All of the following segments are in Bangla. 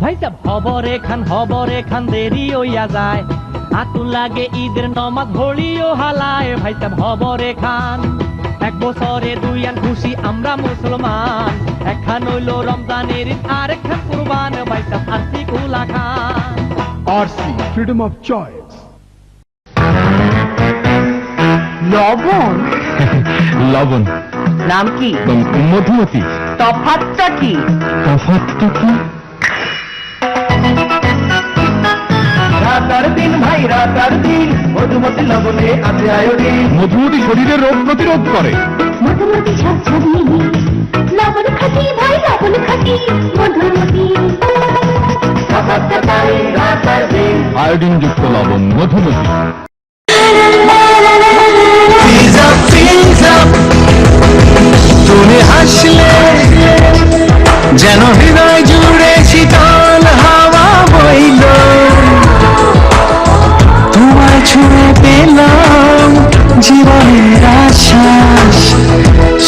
ভাই সাহেব হবরে খান দেরি হইয়া যায়, আতুল লাগে ঈদের নমাজ ঘড়িও হালায়। ভাই সাহেব হবরে খান, এক বছরে দুই আন খুশি আমরা মুসলমান, একখান হইল রমজানের ঈদ আর একখান কুরবান। ভাই সাহেব আরসি কুলা খান। RC freedom of choice. লবণ লবণ নাম কি? মধুমতি। তফাৎটা কি? তফাৎটা কি? রাতার দিন ভাই রাতার দিন, মধুমতি লবণে আছে আয়োডিন। মধুমতি শরীরের রোগ প্রতিরোধ করে। মধুমতি ঝরঝরি লবণ খাটি ভাই লবণ খাটি মধুমতি। রাতার দিন আয়োডিন যুক্ত লবণ মধুমতি। তুমি হাসলে যেন হৃদয় জুড়ে শীতল হাওয়া বইল, তোমায় ছুঁয়ে পেলাম জীবনের আশ্বাস,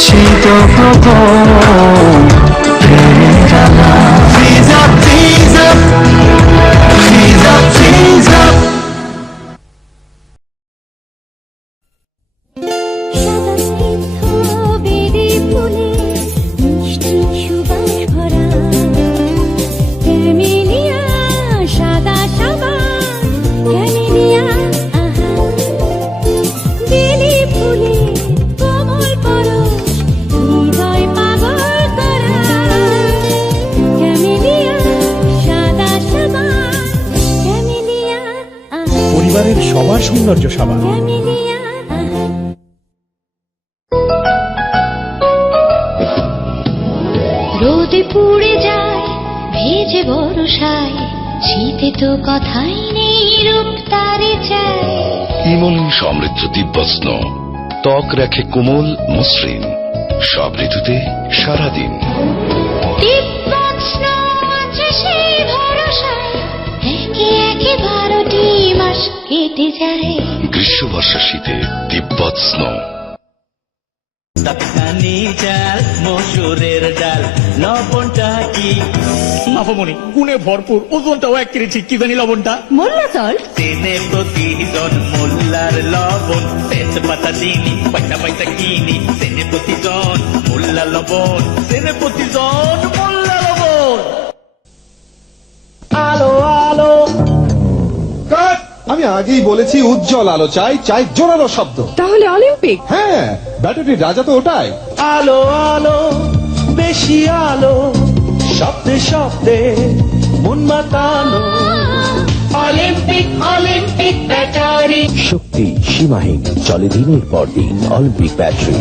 শীত প্রথম প্রেমের আলাপ। Freeze up, freeze up, freeze up, freeze up. পরিবারের সবার সৌন্দর্য সাবান। রোদে পুড়ে যায় ভেজে বরষায়, শীতে তো কথাই নেই রূপ তারে চায়। ইমন সমৃদ্ধ দিব্যস্ন, ত্বক রাখে কোমল মসৃণ, সব ঋতুতে সারাদিন। দিব্যস্ন আছে সেই ভরসায়, একে একে 12টি মাস কেটে যায়। গ্রীষ্ম বর্ষা শীতে দিব্যস্ন। তখনি চাল মসুরের ডাল, লবণটা কি? মাফামণি গুণে ভরপুর, ওজনটাও 1 কেজি। কি জানি লবণটা? মোল্লা সল্ট। দিনে প্রতিজন মোল্লার লবণ, তেজপাতা চিনি পয়সা পয়সা কিনি। দিনে প্রতিজন মোল্লা লবণ, দিনে প্রতিজন মোল্লা লবণ। আলো আলো, আমি আগেই বলেছি উজ্জ্বল আলো চাই, চাই জোরালো শব্দ। তাহলে অলিম্পিক। হ্যাঁ, ব্যাটারির রাজা তো ওটাই। আলো আলো বেশি আলো, শব্দে শব্দে মন মাতানো। Olympic Olympic battery. শক্তি সীমাহীন, চলে দিনের পর দিন। Olympic battery.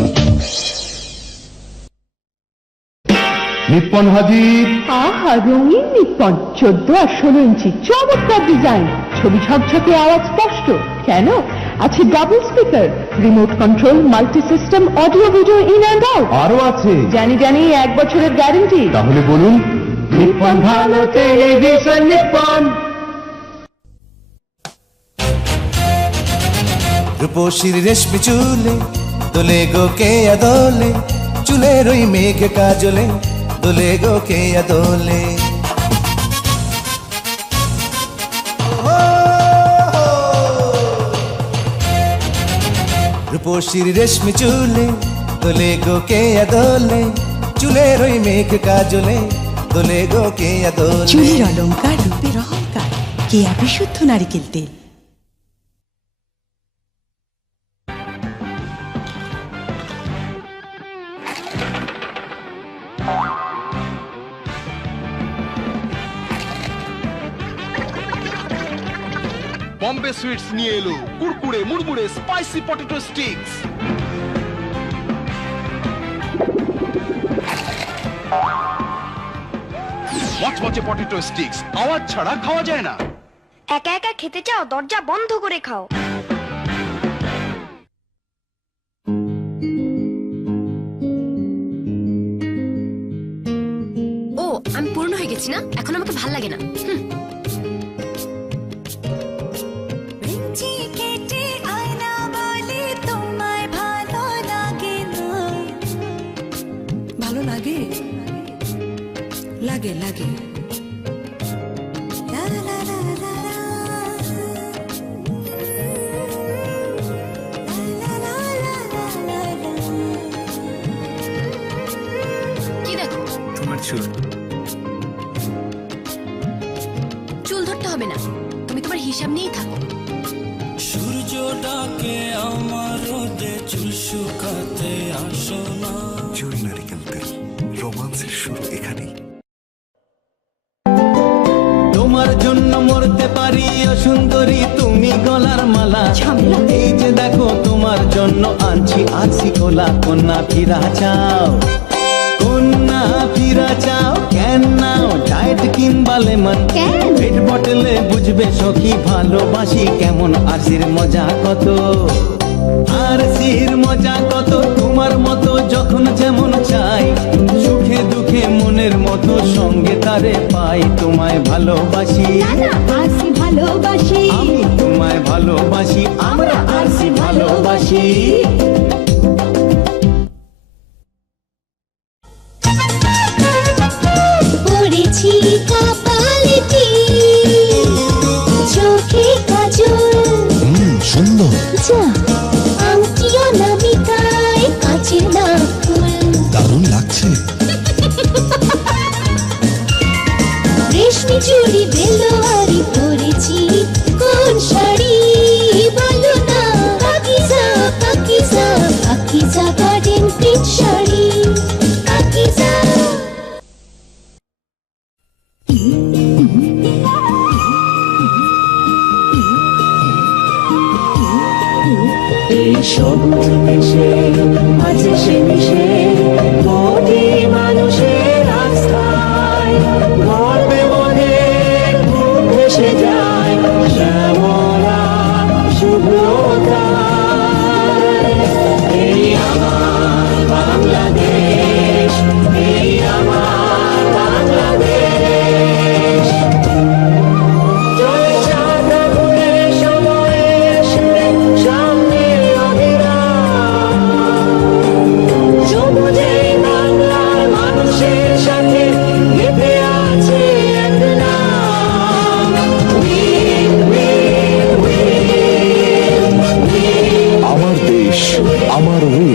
নিপ্পন হাজির। আহা, রঙিন নিপ্পন 14 আর 16 ইঞ্চি, চমৎকার ডিজাইন, ছবি ঝকঝকে, আওয়াজ স্পষ্ট। কেন? আছে double speaker, remote control, multi system, audio video in and out. আরো আছে? জানি 1 বছরের গ্যারান্টি। তাহলে বলুন। নিপ্পন ভালো টেলিভিশন নিপ্পন। রূপসীর রেশমি চুলে দোলে গো কে আদোলে, চুলের ওই মেঘ কাজলে দোলে গো কে আদোলে। রূপসীর রেশমি চুলে দোলে গো কে আদোলে, চুলের ওই মেঘ কাজলে দোলে গো কে আদোলে। চুলের অলংকার, রূপের অহংকার, কেয়া বিশুদ্ধ নারিকেল তেল। বম্বে সুইটস নিয়ে এলো কুরকুরে মুড়মুড়ে স্পাইসি পটেটো স্টিক্স। মচমচে পটেটো স্টিক্স, আওয়াজ ছাড়া খাওয়া যায় না। একা একা খেতে চাও? দরজা বন্ধ করে খাও। ও, আমি পূর্ণ হয়ে গেছি না, এখন আমাকে ভাল লাগে না। ভালো লাগে লাগে লাগে। শুরু। চুল ধরতে হবে না, তুমি তোমার হিসাব নিয়েই থাকো। সূর্যটাকে আমার রোদে চুল শুকাতে আসো না। জুই নারিকেল তেল, রোমান্সের শুরু এখানেই। তোমার জন্য মরতে পারি ও সুন্দরী তুমি গলার মালা। এই যে দেখো তোমার জন্য আনছি আছি কোলা। কন্যা ফিরা চাও, কন্যা ফিরা চাও, কেন নাও ডায়েট কিংবা লেমন। পেট বটলে বুঝবে সখী ভালোবাসি কেমন। আরসির মজা কত, আরসির মজা কত। তোমার মতো যখন যেমন চাই, সুখে দুঃখে মনের মতো সঙ্গে তারে পাই। তোমায় ভালোবাসি, আরসি ভালোবাসি, আমি তোমায় ভালোবাসি, আমরা আরসি ভালোবাসি। পড়েছি কপালে টিপ, চোখে কাজল, সুন্দর যা আংটিও নামিকায় কাচের নাকুল। দারুণ লাগছে। রেশমি চুড়ি বেলোয়ারি পরেছি, কোন শাড়ি বলো না। Pakeezah Pakeezah Pakeezah garden print sari, Pakeezah. এই সবুজ দেশে আছে সে মিশে কোটি মানুষের আস্থায়। গর্বে মনে বুক ভেসে যায় শ্যামলা শুভ্রতায়। এই আমার বাংলাদেশ, এই আমার বাংলাদেশ। জয় সাদা ঘুরে সময় এসে সামনে অবিরাম। সবুজে বাংলার মানুষের সাথে গেঁথে আছে এক নাম। Win, win, win, win. আমার দেশ, আমার উইং।